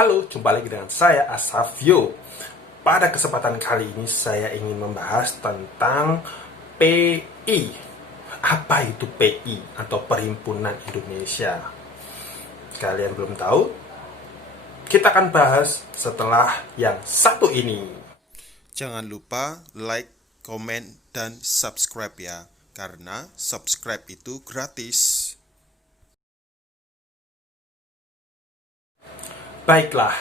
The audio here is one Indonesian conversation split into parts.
Halo, jumpa lagi dengan saya Asafio. Pada kesempatan kali ini saya ingin membahas tentang PI. Apa itu PI atau Perhimpunan Indonesia? Kalian belum tahu? Kita akan bahas setelah yang satu ini. Jangan lupa like, komen, dan subscribe ya, karena subscribe itu gratis. Baiklah,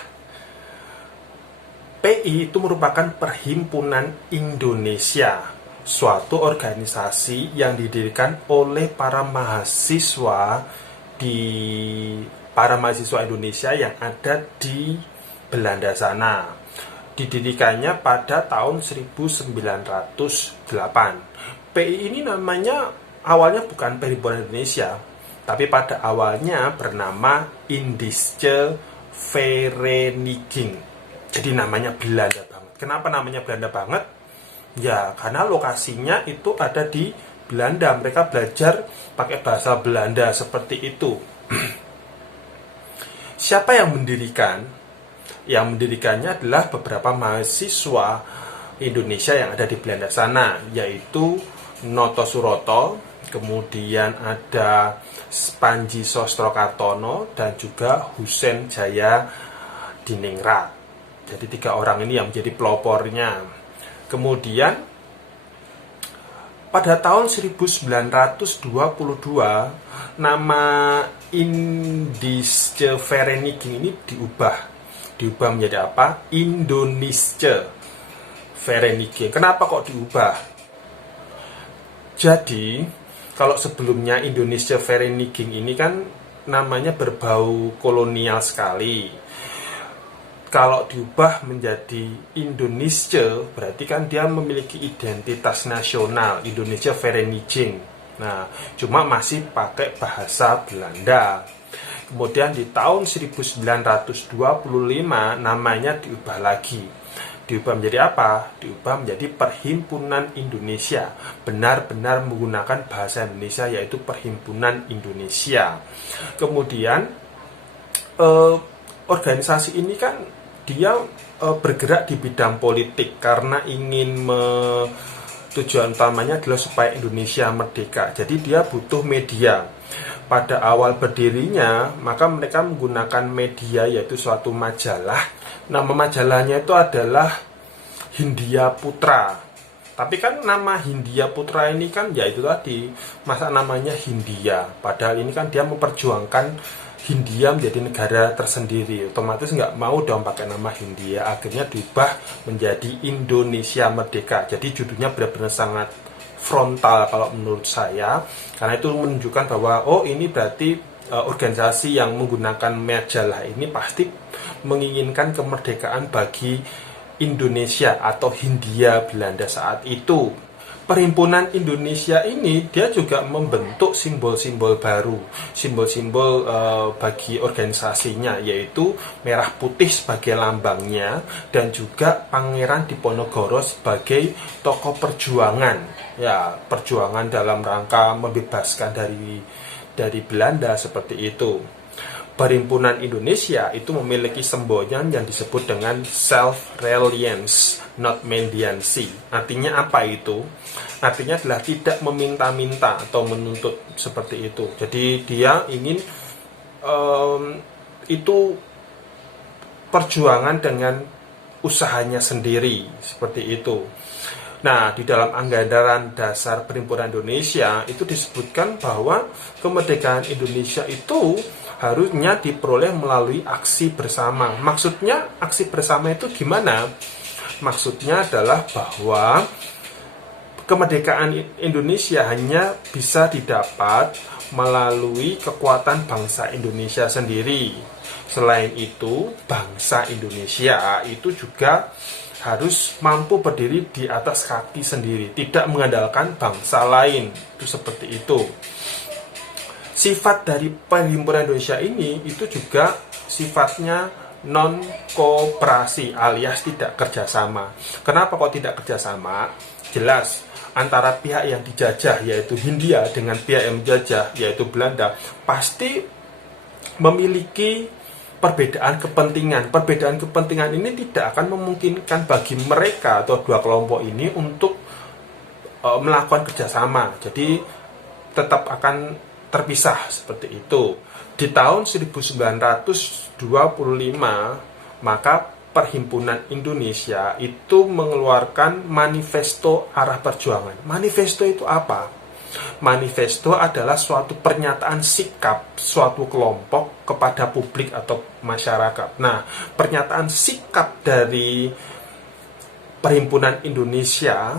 PI itu merupakan Perhimpunan Indonesia, suatu organisasi yang didirikan oleh para mahasiswa Indonesia yang ada di Belanda sana. Didirikannya pada tahun 1908. PI ini namanya awalnya bukan Perhimpunan Indonesia, tapi pada awalnya bernama Indische Vereniging. Jadi namanya Belanda banget. Kenapa namanya Belanda banget? Ya, karena lokasinya itu ada di Belanda. Mereka belajar pakai bahasa Belanda seperti itu. Siapa yang mendirikan? Yang mendirikannya adalah beberapa mahasiswa Indonesia yang ada di Belanda sana, yaitu Noto Suroto, kemudian ada Panji Sostrokartono, dan juga Husein Jaya Diningrat. Jadi 3 orang ini yang menjadi pelopornya. Kemudian pada tahun 1922 nama Indische Vereniging ini diubah menjadi apa? Indonische Vereniging. Kenapa kok diubah? Jadi kalau sebelumnya Indische Vereniging ini kan namanya berbau kolonial sekali. Kalau diubah menjadi Indonesia, berarti kan dia memiliki identitas nasional, Indische Vereniging. Nah, cuma masih pakai bahasa Belanda. Kemudian di tahun 1925 namanya diubah lagi. Diubah menjadi apa? Diubah menjadi Perhimpunan Indonesia. Benar-benar menggunakan bahasa Indonesia, yaitu Perhimpunan Indonesia. Kemudian organisasi ini kan dia bergerak di bidang politik karena ingin tujuan utamanya adalah supaya Indonesia merdeka. Jadi dia butuh media. Pada awal berdirinya, maka mereka menggunakan media, yaitu suatu majalah. Nama majalahnya itu adalah Hindia Putra. Tapi kan nama Hindia Putra ini kan ya itu tadi, masa namanya Hindia. Padahal ini kan dia memperjuangkan Hindia menjadi negara tersendiri. Otomatis nggak mau dong pakai nama Hindia. Akhirnya diubah menjadi Indonesia Merdeka. Jadi judulnya benar-benar sangat frontal kalau menurut saya. Karena itu menunjukkan bahwa ini berarti organisasi yang menggunakan majalah ini pasti menginginkan kemerdekaan bagi Indonesia atau Hindia Belanda saat itu. Perhimpunan Indonesia ini dia juga membentuk simbol-simbol baru, simbol-simbol bagi organisasinya, yaitu merah putih sebagai lambangnya dan juga Pangeran Diponegoro sebagai tokoh perjuangan, ya perjuangan dalam rangka membebaskan dari Belanda seperti itu. Perhimpunan Indonesia itu memiliki semboyan yang disebut dengan self-reliance, not mendiancy. Artinya apa itu? Artinya adalah tidak meminta-minta atau menuntut seperti itu. Jadi dia ingin itu perjuangan dengan usahanya sendiri, seperti itu. Nah, di dalam anggaran dasar Perhimpunan Indonesia itu disebutkan bahwa kemerdekaan Indonesia itu harusnya diperoleh melalui aksi bersama. Maksudnya aksi bersama itu gimana? Maksudnya adalah bahwa kemerdekaan Indonesia hanya bisa didapat melalui kekuatan bangsa Indonesia sendiri. Selain itu, bangsa Indonesia itu juga harus mampu berdiri di atas kaki sendiri, tidak mengandalkan bangsa lain. Itu seperti itu. Sifat dari Perhimpunan Indonesia ini itu juga sifatnya non-kooperasi alias tidak kerjasama. Kenapa kok tidak kerjasama? Jelas, antara pihak yang dijajah yaitu Hindia dengan pihak yang menjajah yaitu Belanda pasti memiliki perbedaan kepentingan. Perbedaan kepentingan ini tidak akan memungkinkan bagi mereka atau dua kelompok ini untuk melakukan kerjasama. Jadi tetap akan terpisah seperti itu. Di tahun 1925 maka Perhimpunan Indonesia itu mengeluarkan Manifesto Arah Perjuangan. Manifesto itu apa? Manifesto adalah suatu pernyataan sikap suatu kelompok kepada publik atau masyarakat. Nah, pernyataan sikap dari Perhimpunan Indonesia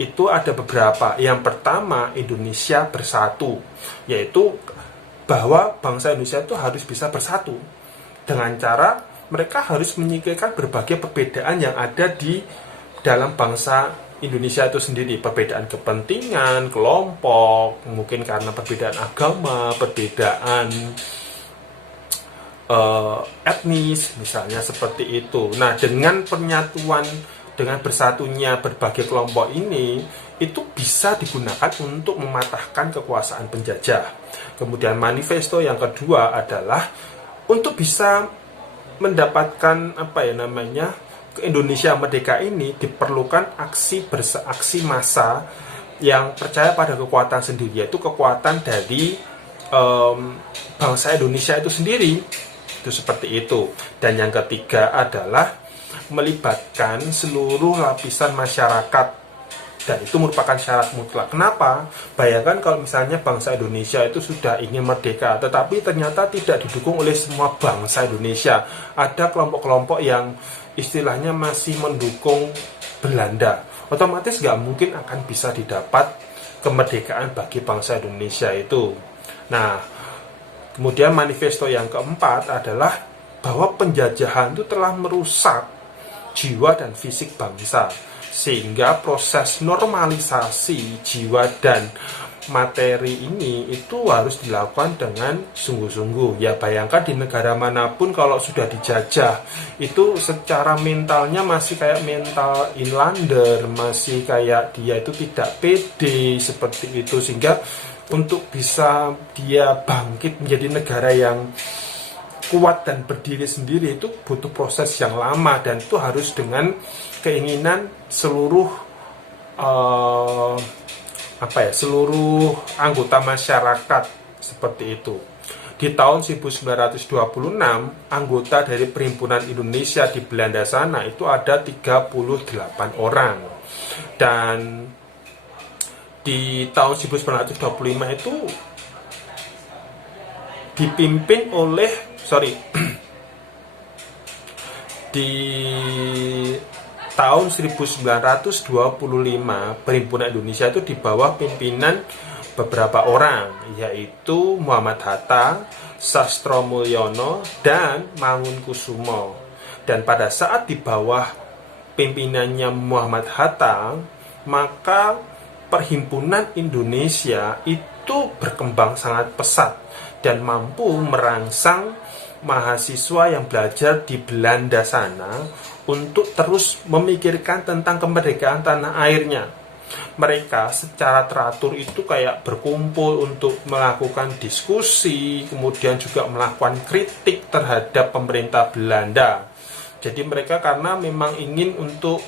itu ada beberapa. Yang pertama, Indonesia bersatu, yaitu bahwa bangsa Indonesia itu harus bisa bersatu dengan cara mereka harus menyingkirkan berbagai perbedaan yang ada di dalam bangsa Indonesia itu sendiri. Perbedaan kepentingan, kelompok, mungkin karena perbedaan agama, perbedaan etnis, misalnya seperti itu. Nah, dengan penyatuan, dengan bersatunya berbagai kelompok ini, itu bisa digunakan untuk mematahkan kekuasaan penjajah. Kemudian manifesto yang kedua adalah untuk bisa mendapatkan Indonesia merdeka ini diperlukan aksi massa yang percaya pada kekuatan sendiri, yaitu kekuatan dari bangsa Indonesia itu sendiri. Itu seperti itu. Dan yang ketiga adalah melibatkan seluruh lapisan masyarakat, dan itu merupakan syarat mutlak. Kenapa? Bayangkan kalau misalnya bangsa Indonesia itu sudah ingin merdeka, tetapi ternyata tidak didukung oleh semua bangsa Indonesia. Ada kelompok-kelompok yang istilahnya masih mendukung Belanda. Otomatis nggak mungkin akan bisa didapat kemerdekaan bagi bangsa Indonesia itu. Nah, kemudian manifesto yang keempat adalah bahwa penjajahan itu telah merusak jiwa dan fisik bangsa, sehingga proses normalisasi jiwa dan materi ini itu harus dilakukan dengan sungguh-sungguh. Ya, bayangkan di negara manapun kalau sudah dijajah, itu secara mentalnya masih kayak mental inlander, masih kayak dia itu tidak pede seperti itu, sehingga untuk bisa dia bangkit menjadi negara yang kuat dan berdiri sendiri itu butuh proses yang lama, dan itu harus dengan keinginan seluruh seluruh anggota masyarakat seperti itu. Di tahun 1926 anggota dari Perhimpunan Indonesia di Belanda sana itu ada 38 orang, dan di tahun 1925 itu dipimpin oleh di tahun 1925 Perhimpunan Indonesia itu di bawah pimpinan beberapa orang, yaitu Muhammad Hatta, Sastro Mulyono, dan Mangunkusumo. Dan pada saat di bawah pimpinannya Muhammad Hatta, maka Perhimpunan Indonesia itu berkembang sangat pesat dan mampu merangsang mahasiswa yang belajar di Belanda sana untuk terus memikirkan tentang kemerdekaan tanah airnya. Mereka secara teratur itu kayak berkumpul untuk melakukan diskusi, kemudian juga melakukan kritik terhadap pemerintah Belanda. Jadi mereka karena memang ingin untuk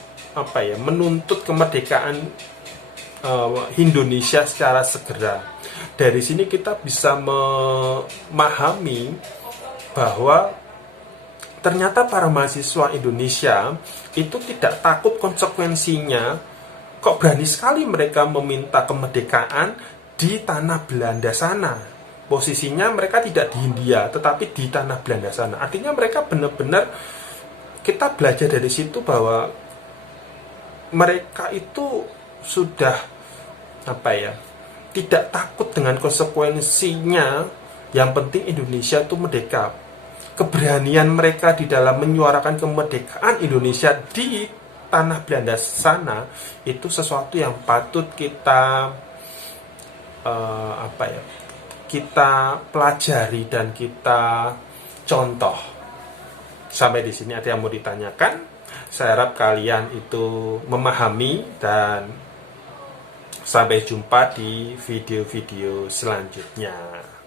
menuntut kemerdekaan Indonesia secara segera. Dari sini kita bisa memahami bahwa ternyata para mahasiswa Indonesia itu tidak takut konsekuensinya. Kok berani sekali mereka meminta kemerdekaan di tanah Belanda sana. Posisinya mereka tidak di Hindia, tetapi di tanah Belanda sana. Artinya mereka benar-benar, kita belajar dari situ bahwa mereka itu sudah tidak takut dengan konsekuensinya. Yang penting Indonesia itu merdeka. Keberanian mereka di dalam menyuarakan kemerdekaan Indonesia di tanah Belanda sana itu sesuatu yang patut kita kita pelajari dan kita contoh. Sampai di sini ada yang mau ditanyakan? Saya harap kalian itu memahami, dan sampai jumpa di video-video selanjutnya.